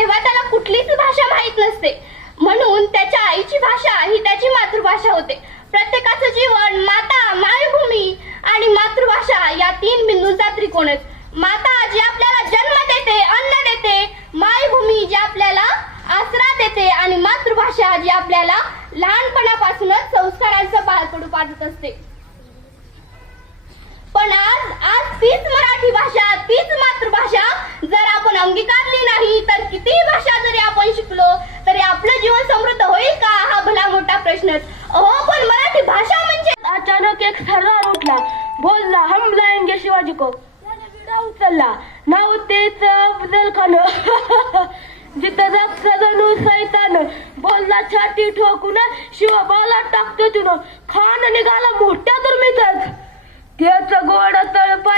तेव्हा त्याला कुठलीच भाषा माहीत नसते. म्हणून त्याच्या आईची भाषा ही त्याची मातृभाषा होते. प्रत्येकाचं जीवन माता मायभूमी आणि मातृभाषा या तीन बिंदूंचा त्रिकोणच. माता जी आपल्याला जन्म देते अन्न देते मायभूमी जी आपल्याला आसरा देते आणि मातृभाषा जी आपल्याला लहानपणापासूनच संस्कारांचं बाळकडू पाजत असते. पण आज आज तीच मराठी भाषा तीच शिकलो तरी आपलं जीवन समृद्ध होईल का? हा भला मोठा प्रश्न आहे. अहो पण मराठी भाषा म्हणजे अचानक एक सरदार उठला. बोलला हम लाएंगे शिवाजी को. उचलला. नाव तेच अफजल खान. जिथं रक्त जणू सैतान. बोलला छाती ठोकून शिवबाला टाकतो तुन. खान निघाला मोठ्या दुर्मितच त्याच गोड तळप